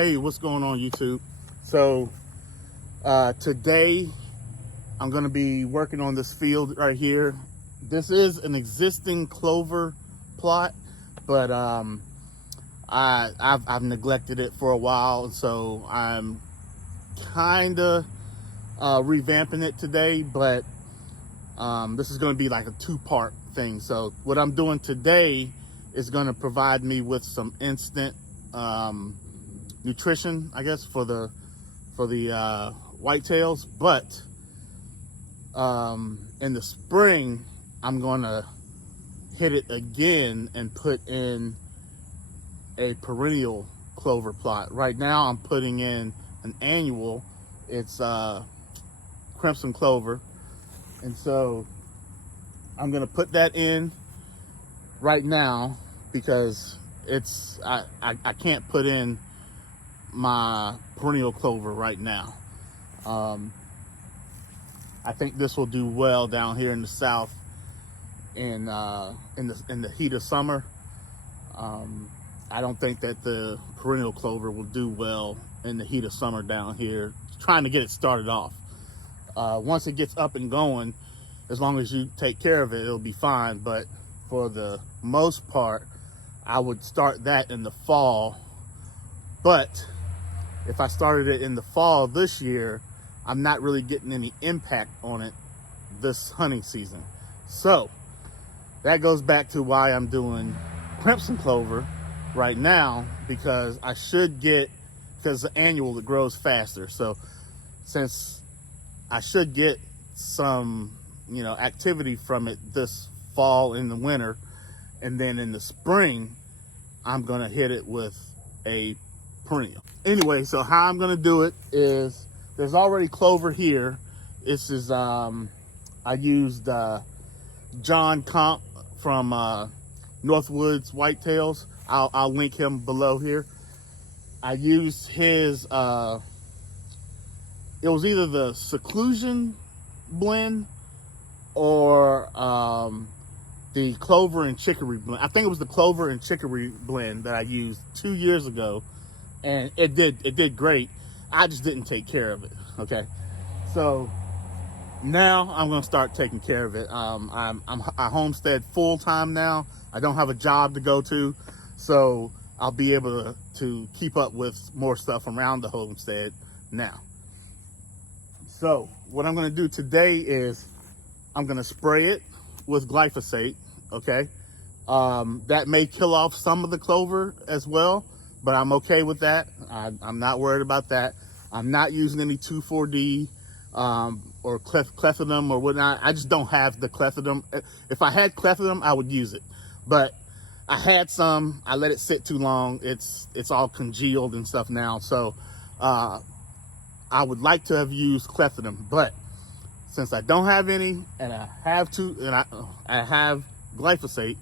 Hey, what's going on, YouTube? So today I'm going to be working on this field right here. This is an existing clover plot, but I've neglected it for a while, and so I'm kind of revamping it today. But this is going to be like a two-part thing. So what I'm doing today is going to provide me with some instant nutrition, I guess, for the whitetails. But in the spring, I'm going to hit it again and put in a perennial clover plot. Right now, I'm putting in an annual. It's crimson clover, and so I'm going to put that in right now because it's I can't put in my perennial clover right now. I think this will do well down here in the south in the heat of summer. I don't think that the perennial clover will do well in the heat of summer down here. Trying to get it started off. Once it gets up and going, as long as you take care of it, it'll be fine. But for the most part, I would start that in the fall. But if I started it in the fall this year, I'm not really getting any impact on it this hunting season. So that goes back to why I'm doing crimson clover right now, because I should get, because the annual, it grows faster. So since I should get some, activity from it this fall in the winter, and then in the spring, I'm gonna hit it with a perennial. Anyway, so how I'm gonna do it is, there's already clover here. This is, I used John Komp from Northwoods Whitetails. I'll link him below here. I used his, it was either the seclusion blend or the clover and chicory blend. I think it was the clover and chicory blend that I used 2 years ago, and it did great. I just didn't take care of it. Okay, so now I'm gonna start taking care of it. I homestead full time now. I don't have a job to go to, so I'll be able to keep up with more stuff around the homestead now. So what I'm gonna do today is I'm gonna spray it with glyphosate, okay? That may kill off some of the clover as well, but I'm okay with that. I'm not worried about that. I'm not using any 2,4-D or clethodim or whatnot. I just don't have the clethodim. If I had clethodim, I would use it, but I had some. I let it sit too long. It's all congealed and stuff now. So I would like to have used clethodim, but since I don't have any, and I have I have glyphosate,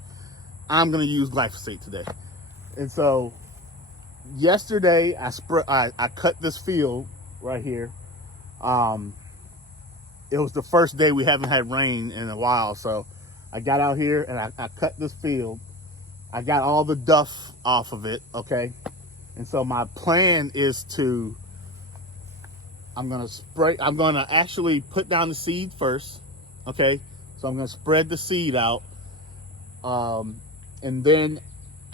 I'm gonna use glyphosate today. And so yesterday I cut this field right here. It was the first day we haven't had rain in a while, so I got out here and I cut this field. I got all the duff off of it, okay? And so my plan is to, I'm gonna actually put down the seed first, okay? So I'm gonna spread the seed out. And then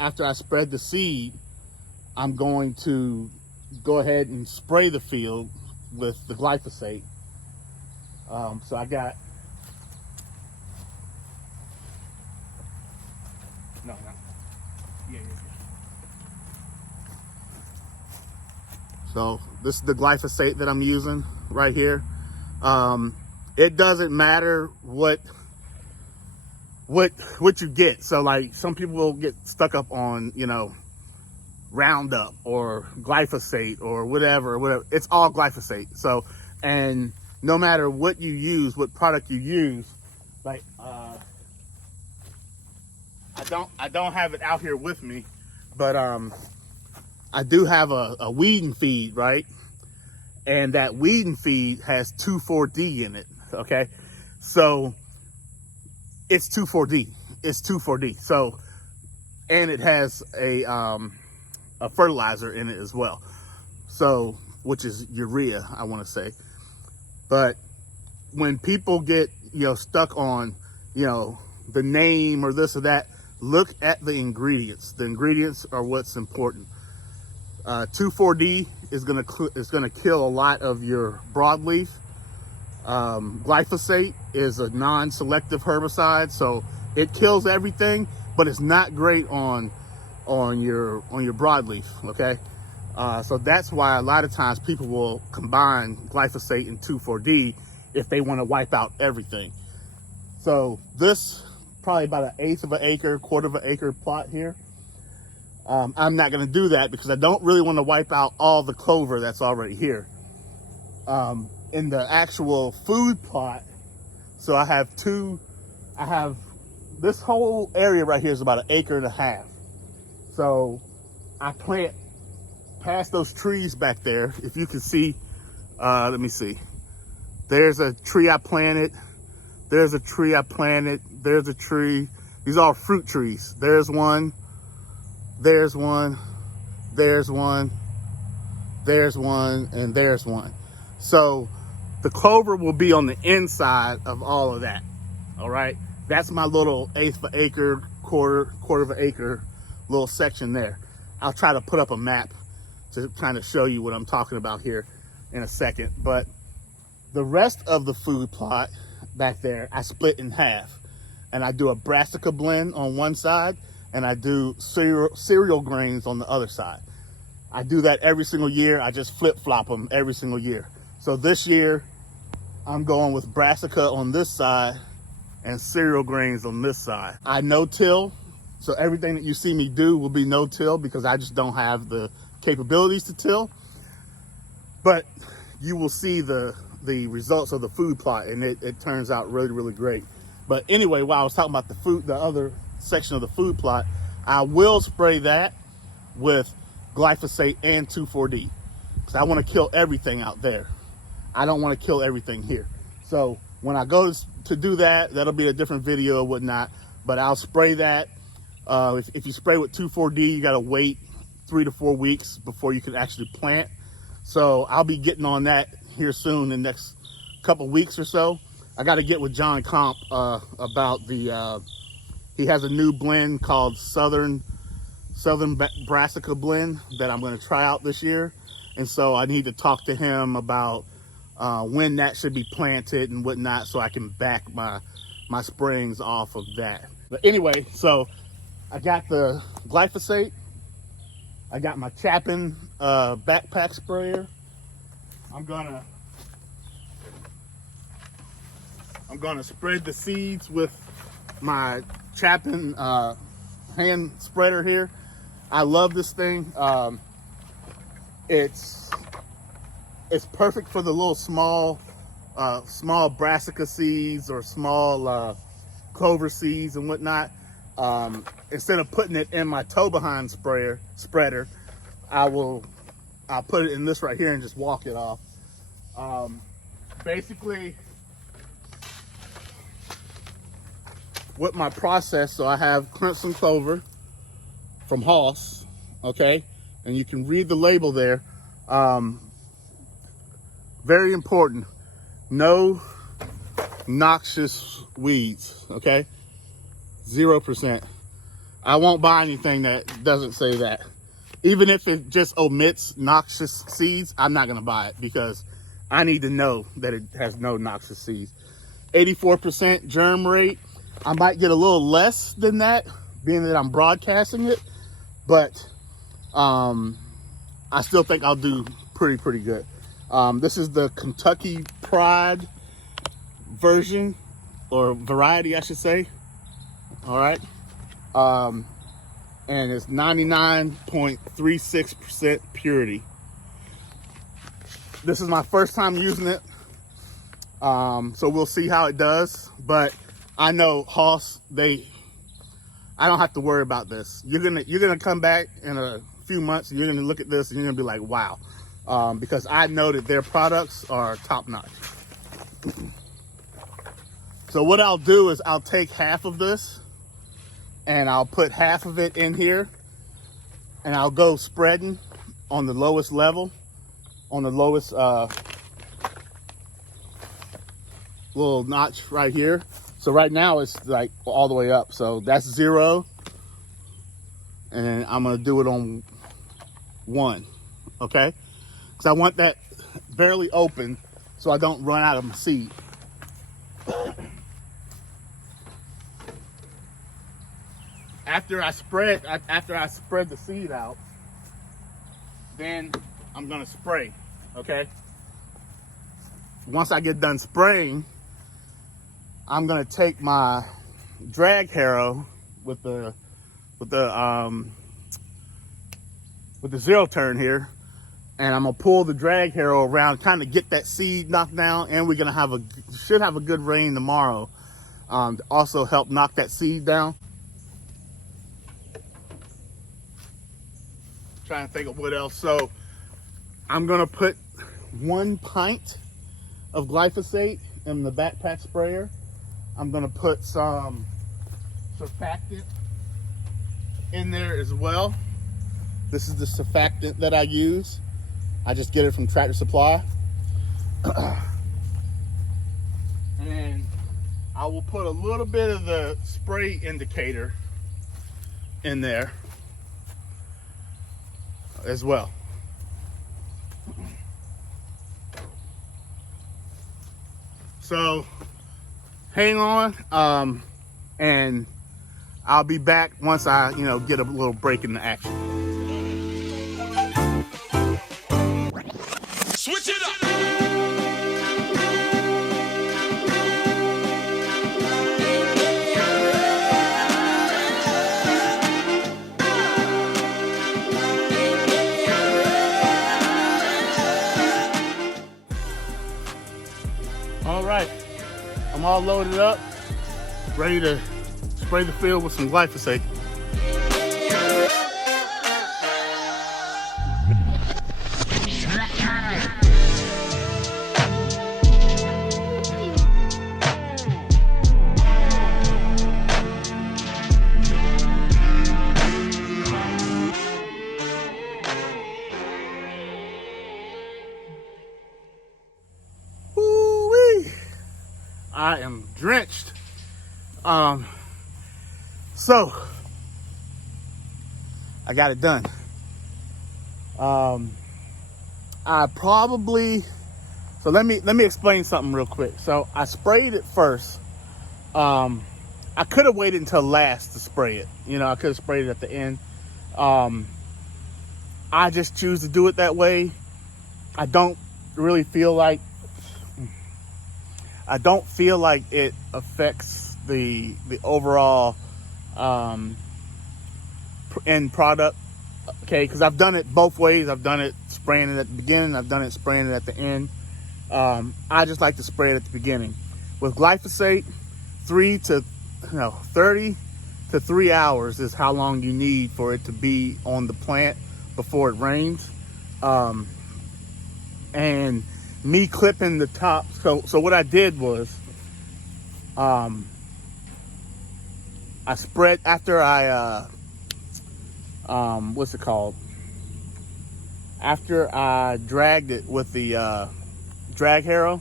after I spread the seed, I'm going to go ahead and spray the field with the glyphosate. So I got, So this is the glyphosate that I'm using right here. It doesn't matter what you get. So like some people will get stuck up on, Roundup or glyphosate or whatever. It's all glyphosate. So, and no matter what you use, what product you use, like I don't have it out here with me, but I do have a weed and feed, right? And that weed and feed has 2,4-D in it, okay? So it's 2,4-D. It's 2,4-D. So, and it has a fertilizer in it as well. So, which is urea, I want to say. But when people get, stuck on, the name or this or that, look at the ingredients. The ingredients are what's important. 2,4-D is gonna kill a lot of your broadleaf. Glyphosate is a non-selective herbicide, so it kills everything, but it's not great on your broadleaf. Okay, so that's why a lot of times people will combine glyphosate and 2,4-D if they want to wipe out everything. So this probably about 1/8 of an acre, 1/4 of an acre plot here. I'm not going to do that because I don't really want to wipe out all the clover that's already here. In the actual food plot, so I have this whole area right here is about 1.5 acres. So I plant past those trees back there. If you can see, let me see. There's a tree I planted. There's a tree I planted. There's a tree. These are all fruit trees. There's one. There's one. There's one. There's one. And there's one. So the clover will be on the inside of all of that. All right. That's my little 1/8 of an acre, quarter of an acre little section there. I'll try to put up a map to kind of show you what I'm talking about here in a second. But the rest of the food plot back there, I split in half, and I do a brassica blend on one side, and I do cereal grains on the other side. I do that every single year. I just flip-flop them every single year. So this year, I'm going with brassica on this side and cereal grains on this side. I no-till, so everything that you see me do will be no-till because I just don't have the capabilities to till. But you will see the results of the food plot, and it turns out really, really great. But anyway, while I was talking about the other section of the food plot, I will spray that with glyphosate and 2,4-D because I want to kill everything out there. I don't want to kill everything here. So when I go to do that, that'll be a different video or whatnot, but I'll spray that. If you spray with 2,4-D, you got to wait 3 to 4 weeks before you can actually plant. So I'll be getting on that here soon in the next couple weeks or so. I got to get with John Komp about he has a new blend called Southern Brassica blend that I'm going to try out this year. And so I need to talk to him about when that should be planted and whatnot, so I can back my sprayings off of that. But anyway, so I got the glyphosate. I got my Chapin backpack sprayer. I'm gonna spread the seeds with my Chapin hand spreader here. I love this thing. It's perfect for the little small brassica seeds or small clover seeds and whatnot. Instead of putting it in my toe behind spreader, I'll put it in this right here and just walk it off. Basically, with my process, so I have crimson clover from Hoss, okay, and you can read the label there. Very important, no noxious weeds, okay, 0%. I won't buy anything that doesn't say that. Even if it just omits noxious seeds, I'm not gonna buy it because I need to know that it has no noxious seeds. 84% germ rate. I might get a little less than that, being that I'm broadcasting it, but I still think I'll do pretty good. This is the Kentucky Pride version, or variety, I should say. All right. And it's 99.36% purity. This is my first time using it. So we'll see how it does, but I know Hoss, I don't have to worry about this. You're gonna come back in a few months and you're gonna look at this and you're gonna be like, wow. Because I know that their products are top notch. So what I'll do is I'll take half of this and I'll put half of it in here and I'll go spreading on the lowest level on the lowest little notch right here. So right now it's like all the way up. So that's 0. And I'm gonna do it on 1, okay? Because I want that barely open so I don't run out of my seed. After I spread the seed out, then I'm gonna spray, okay? Once I get done spraying, I'm gonna take my drag harrow with the 0 turn here, and I'm gonna pull the drag harrow around, kind of get that seed knocked down, and we're gonna should have a good rain tomorrow to also help knock that seed down. Trying to think of what else. So I'm gonna put 1 pint of glyphosate in the backpack sprayer. I'm gonna put some surfactant in there as well. This is the surfactant that I use. I just get it from Tractor Supply. And I will put a little bit of the spray indicator in there as well. So hang on, and I'll be back once I, get a little break in the action. Switch it up. All right, I'm all loaded up, ready to spray the field with some glyphosate. I am drenched. So I got it done. So let me explain something real quick. So I sprayed it first. I could have waited until last to spray it. I could have sprayed it at the end. I just choose to do it that way. I don't feel like it affects the overall end product, okay? Because I've done it both ways. I've done it spraying it at the beginning. I've done it spraying it at the end. I just like to spray it at the beginning. With glyphosate, 30 to 3 hours is how long you need for it to be on the plant before it rains. And me clipping the top. So what I did was, I spread after I, what's it called? After I dragged it with the drag harrow,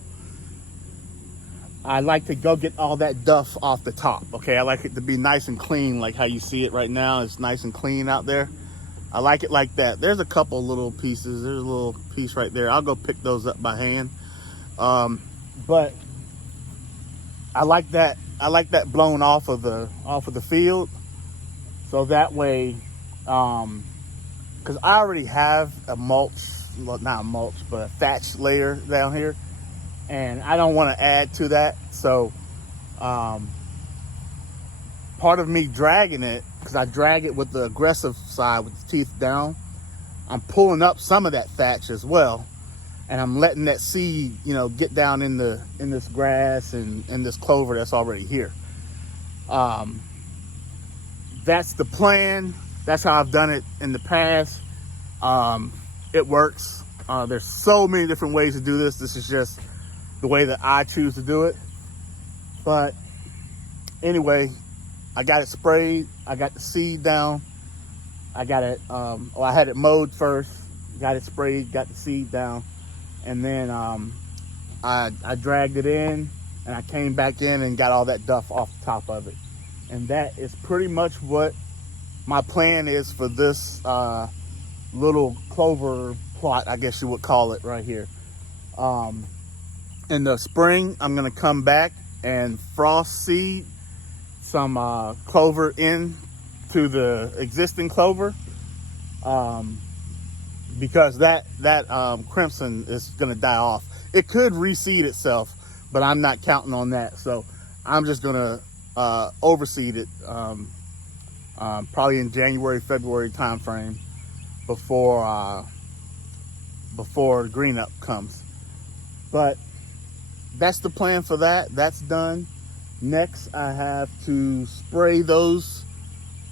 I like to go get all that duff off the top. Okay, I like it to be nice and clean, like how you see it right now. It's nice and clean out there. I like it like that. There's a couple little pieces. There's a little piece right there. I'll go pick those up by hand. But I like that. I like that blown off of the field. So that way, because I already have a mulch, well, not a mulch, but a thatch layer down here, and I don't want to add to that. So part of me dragging it, because I drag it with the aggressive side with the teeth down, I'm pulling up some of that thatch as well, and I'm letting that seed, get down in this grass and in this clover that's already here. That's the plan. That's how I've done it in the past. It works. There's so many different ways to do this. This is just the way that I choose to do it. But anyway, I got it sprayed. I got the seed down. I got it, I had it mowed first, got it sprayed, got the seed down. and then I dragged it in, and I came back in and got all that duff off the top of it. And that is pretty much what my plan is for this little clover plot, I guess you would call it, right here. In the spring, I'm gonna come back and frost seed some clover in to the existing clover, because that crimson is gonna die off. It could reseed itself, but I'm not counting on that. So I'm just gonna overseed it probably in January, February time frame before green up comes. But that's the plan for that. That's done. Next, I have to spray those,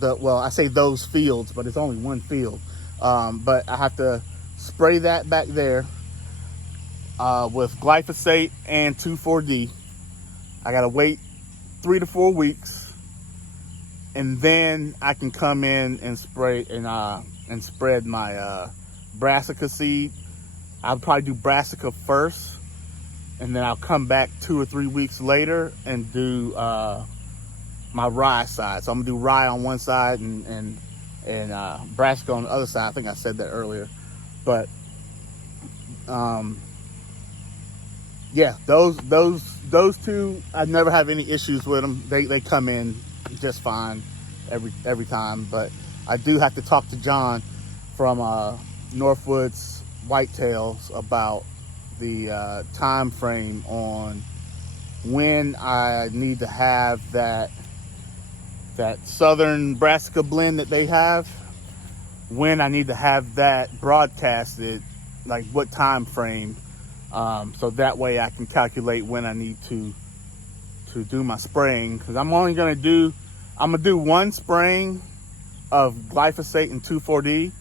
well, I say those fields, but it's only one field. But I have to spray that back there with glyphosate and 2,4-D. I gotta wait 3 to 4 weeks, and then I can come in and spray and spread my brassica seed. I'll probably do brassica first, and then I'll come back 2 or 3 weeks later and do my rye side. So I'm gonna do rye on one side and brassica on the other side. I think I said that earlier, but yeah, those two, I never have any issues with them. They come in just fine every time. But I do have to talk to John from Northwoods Whitetails about the time frame on when I need to have that southern brassica blend that they have, when I need to have that broadcasted, like what time frame, so that way I can calculate when I need to do my spraying. Because I'm gonna do one spraying of glyphosate and 2,4-D,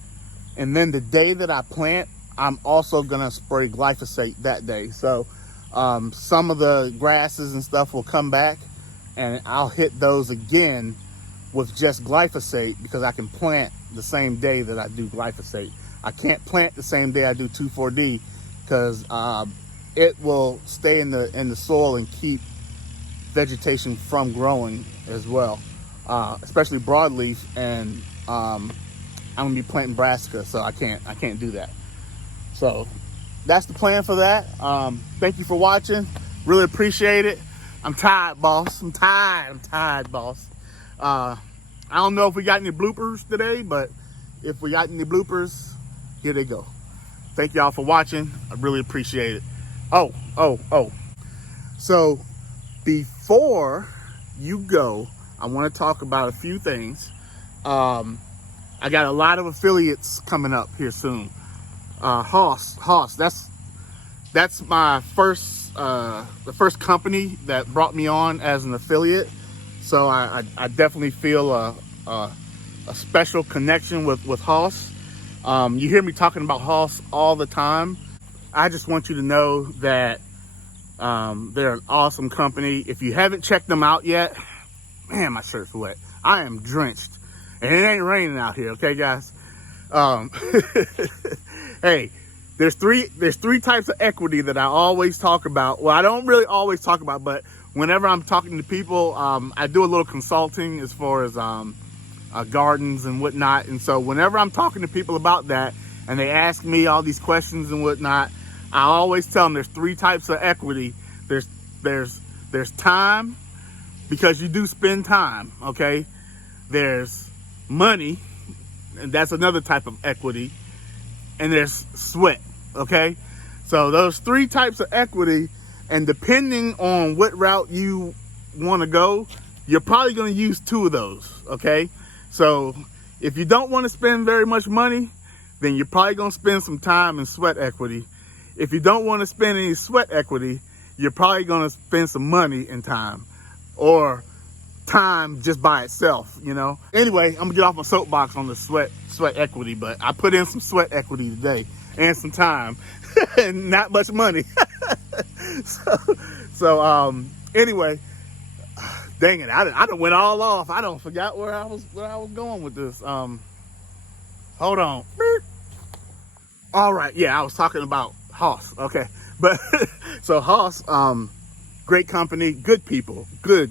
and then the day that I plant, I'm also gonna spray glyphosate that day. So some of the grasses and stuff will come back, and I'll hit those again with just glyphosate, because I can plant the same day that I do glyphosate. I can't plant the same day I do 2,4-D, because it will stay in the soil and keep vegetation from growing as well, especially broadleaf. And I'm gonna be planting brassica, so I can't do that. So that's the plan for that. Thank you for watching. Really appreciate it. I'm tired, boss. I'm tired, boss. I don't know if we got any bloopers today, but if we got any bloopers, here they go. Thank y'all for watching. I really appreciate it. Oh. So before you go, I want to talk about a few things. I got a lot of affiliates coming up here soon. Hoss, that's my first, the first company that brought me on as an affiliate. So I definitely feel a special connection with Hoss. You hear me talking about Hoss all the time. I just want you to know that they're an awesome company. If you haven't checked them out yet, man, my shirt's wet. I am drenched, and it ain't raining out here, okay, guys? Hey, there's three types of equity that I always talk about. Well, I don't really always talk about, but whenever I'm talking to people, I do a little consulting as far as gardens and whatnot. And so whenever I'm talking to people about that and they ask me all these questions and whatnot, I always tell them there's 3 types of equity. There's time, because you do spend time, okay? There's money, and that's another type of equity. And there's sweat, okay? So those 3 types of equity, and depending on what route you want to go, you're probably going to use 2 of those, okay? So if you don't want to spend very much money, then you're probably going to spend some time and sweat equity. If you don't want to spend any sweat equity, you're probably going to spend some money and time, or time just by itself, you know? Anyway, I'm gonna get off my soapbox on the sweat equity, but I put in some sweat equity today and some time and not much money. so anyway, dang it, I done went all off. I don't forgot where I was going with this. Hold on. All right, yeah, I was talking about Hoss. Okay, but so Hoss, great company, good people, good.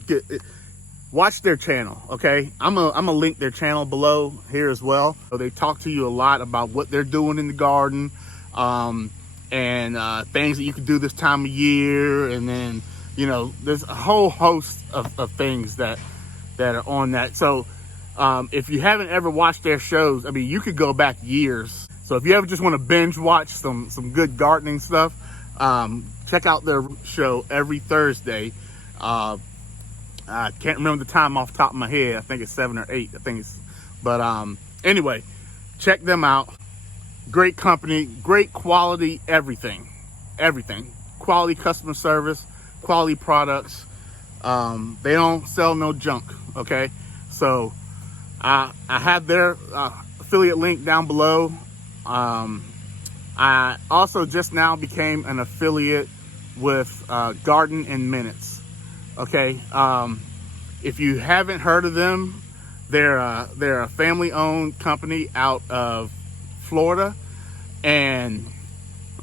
Watch their channel, okay? I'm gonna link their channel below here as well. So they talk to you a lot about what they're doing in the garden, and things that you can do this time of year, and then there's a whole host of things that are on that. So if you haven't ever watched their shows, I mean, you could go back years. So if you ever just want to binge watch some good gardening stuff, check out their show every Thursday. I can't remember the time off the top of my head. I think it's 7 or 8. But anyway, check them out. Great company, great quality, everything. Quality customer service, quality products. They don't sell no junk, okay? So I have their affiliate link down below. I also just now became an affiliate with Garden in Minutes. Okay, if you haven't heard of them, they're a family-owned company out of Florida, and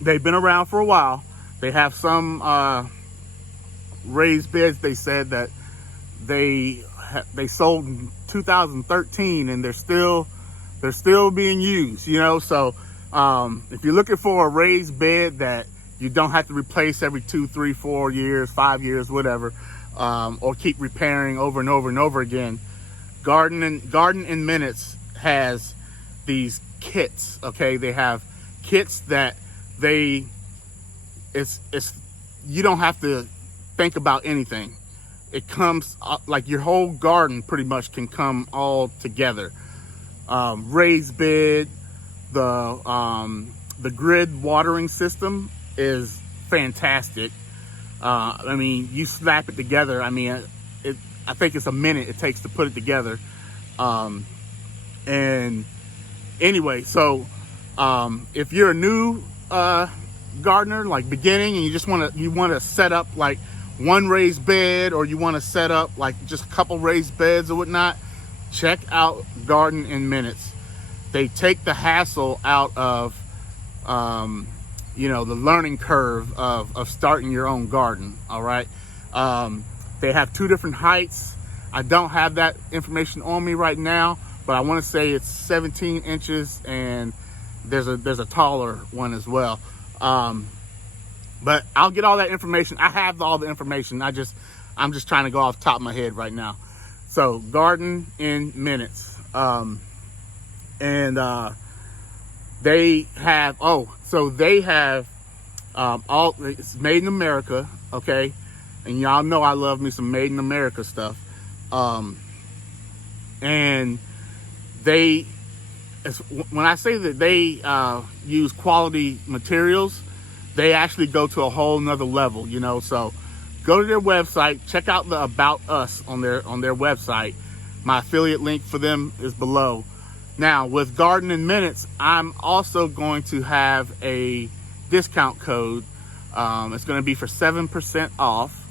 they've been around for a while. They have some raised beds. They said that they sold in 2013, and they're still being used. So if you're looking for a raised bed that you don't have to replace every 2, 3, 4 years, 5 years, whatever, or keep repairing over and over and over again, Garden in Minutes has these kits. Okay, they have kits that you don't have to think about anything. It comes like your whole garden pretty much can come all together. Raised bed, the grid watering system is fantastic. I mean, you slap it together. I mean, I think it's a minute it takes to put it together. And anyway, so if you're a new gardener, like beginning, and you want to set up like one raised bed, or you want to set up like just a couple raised beds or whatnot, check out Garden in Minutes. They take the hassle out of the learning curve of starting your own garden. All right. They have 2 different heights. I don't have that information on me right now, but I want to say it's 17 inches, and there's a taller one as well. But I'll get all that information. I have all the information. I'm just trying to go off the top of my head right now. So Garden in Minutes. They have all, it's made in America, okay? And y'all know I love me some made in America stuff. And when I say that they use quality materials, they actually go to a whole nother level, so go to their website, check out the About Us on their website. My affiliate link for them is below. Now, with Garden in Minutes, I'm also going to have a discount code. It's going to be for 7% off.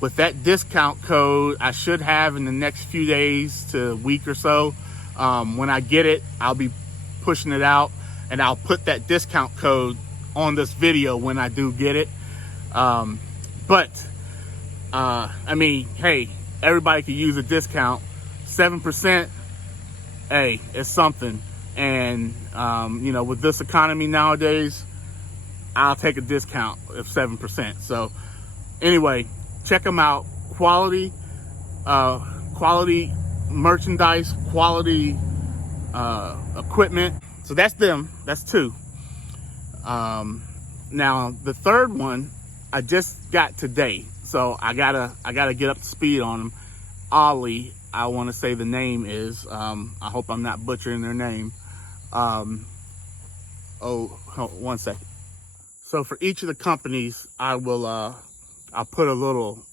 With that discount code, I should have in the next few days to a week or so. When I get it, I'll be pushing it out, and I'll put that discount code on this video when I do get it. I mean, hey, everybody can use a discount. 7%, hey, it's something. And with this economy nowadays, I'll take a discount of 7%. So anyway, check them out. Quality merchandise, quality equipment. So that's them. That's 2. Now the third one I just got today, so I gotta get up to speed on them. Ollie, I want to say the name is. I hope I'm not butchering their name. One second. So for each of the companies, I'll put a little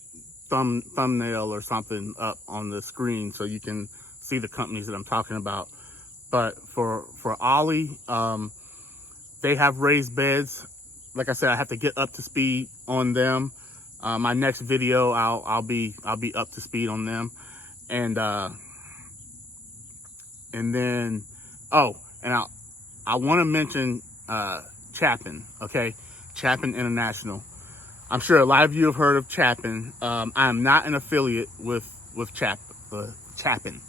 thumbnail or something up on the screen so you can see the companies that I'm talking about. But for Ollie, they have raised beds. Like I said, I have to get up to speed on them. My next video, I'll be up to speed on them. And then I want to mention Chapin. Okay, Chapin International. I'm sure a lot of you have heard of Chapin. I am not an affiliate with Chapin,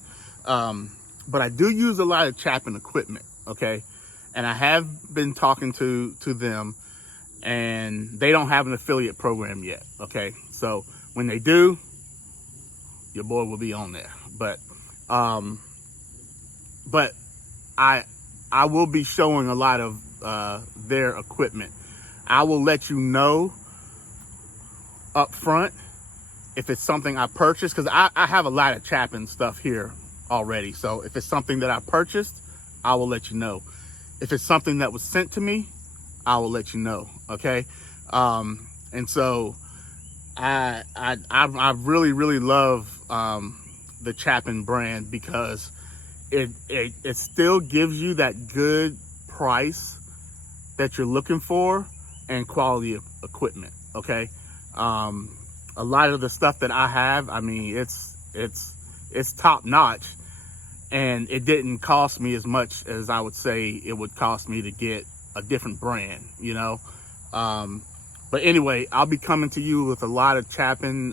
but I do use a lot of Chapin equipment. Okay, and I have been talking to them, and they don't have an affiliate program yet. Okay, so when they do, your boy will be on there. But I will be showing a lot of their equipment. I will let you know up front if it's something I purchased, because I have a lot of Chapin stuff here already. So if it's something that I purchased, I will let you know. If it's something that was sent to me, I will let you know. Okay. And so I really love the Chapin brand, because it still gives you that good price that you're looking for and quality of equipment. Okay. A lot of the stuff that I have, I mean, it's top notch, and it didn't cost me as much as I would say it would cost me to get a different brand, you know. But anyway, I'll be coming to you with a lot of Chapin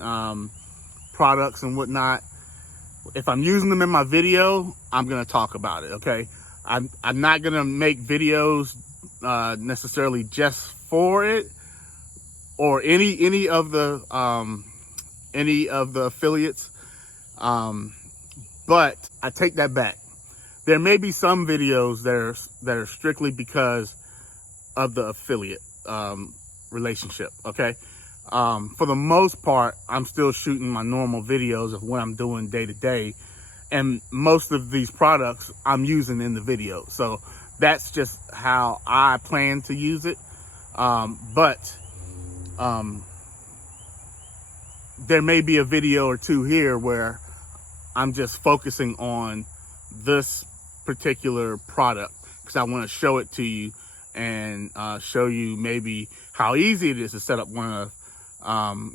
products and whatnot. If I'm using them in my video, I'm gonna talk about it. Okay, I'm not gonna make videos necessarily just for it, or any of the affiliates. But I take that back. There may be some videos that are strictly because of the affiliate relationship. Okay. For the most part, I'm still shooting my normal videos of what I'm doing day to day, and most of these products I'm using in the video. So that's just how I plan to use it. But there may be a video or two here where I'm just focusing on this particular product, because I want to show it to you and show you maybe how easy it is to set up one of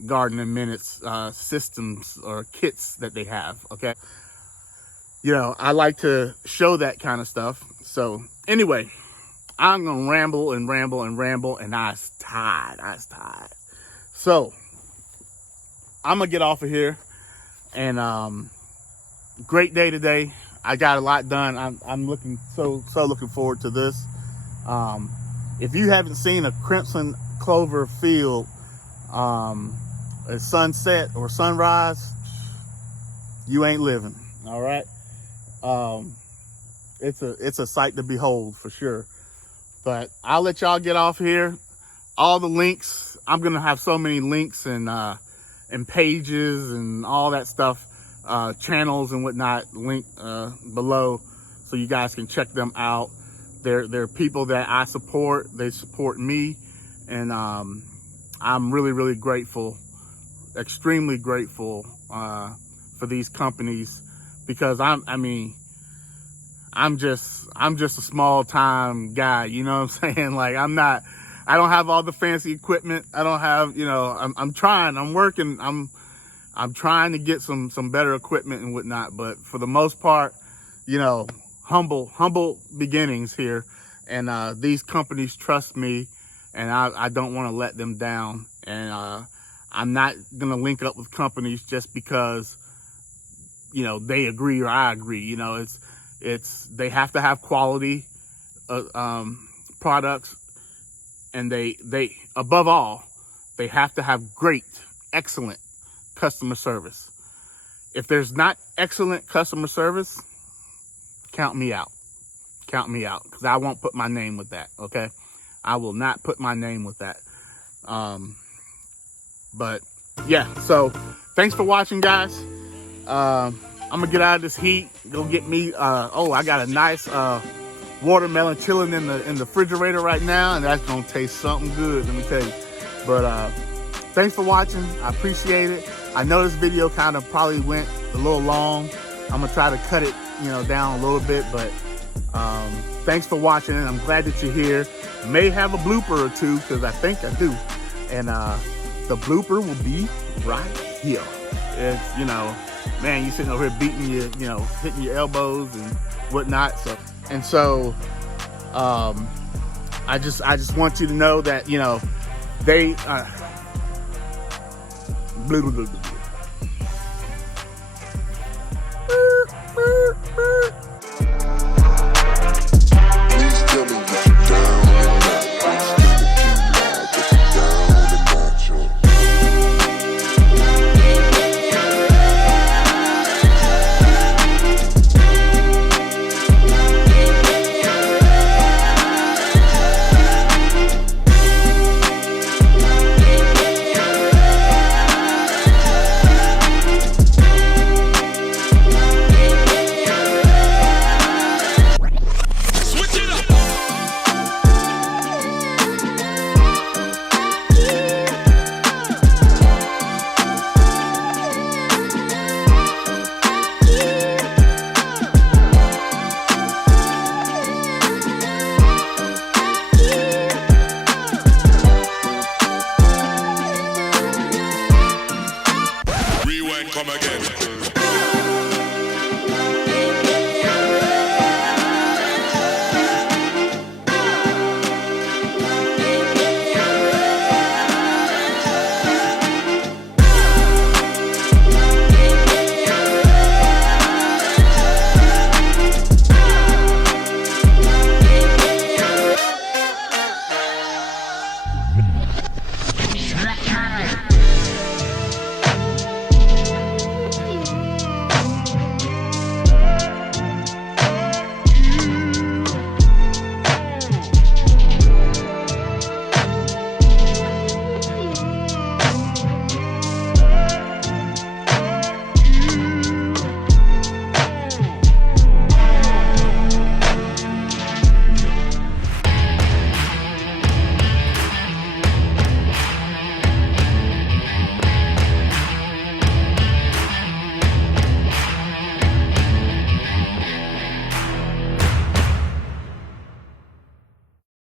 Garden in Minutes systems or kits that they have. Okay, you know, I like to show that kind of stuff. So anyway, I'm gonna ramble and ramble and ramble, and I was tired. So I'm gonna get off of here, and great day today. I got a lot done. I'm looking so looking forward to this. If you haven't seen a crimson clover field at sunset or sunrise, you ain't living. All right. It's a sight to behold for sure. But I'll let y'all get off here. All the links, I'm gonna have so many links and pages and all that stuff, channels and whatnot, linked below, so you guys can check them out. They're people that I support. They support me, and I'm really grateful, extremely grateful for these companies, because I'm just a small time guy, you know what I'm saying? Like, I don't have all the fancy equipment. I don't have, you know, I'm trying, I'm working, I'm trying to get some better equipment and whatnot, but for the most part, you know, humble beginnings here, and these companies trust me, and I don't want to let them down. And I'm not gonna link up with companies just because, you know, they agree or I agree. You know, they have to have quality products, and they above all, they have to have great, excellent customer service. If there's not excellent customer service, count me out, because I won't put my name with that. Okay, I will not put my name with that. But yeah, so thanks for watching, guys. I'm gonna get out of this heat, go get me I got a nice watermelon chilling in the refrigerator right now, and that's gonna taste something good, let me tell you. But thanks for watching. I appreciate it. I know this video kind of probably went a little long. I'm gonna try to cut it, you know, down a little bit, but thanks for watching, and I'm glad that you're here. May have a blooper or two, because I think I do, and the blooper will be right here. It's, you know, man, you sitting over here beating your, you know, hitting your elbows and whatnot. So I just want you to know that, you know, they blah, blah, blah, blah.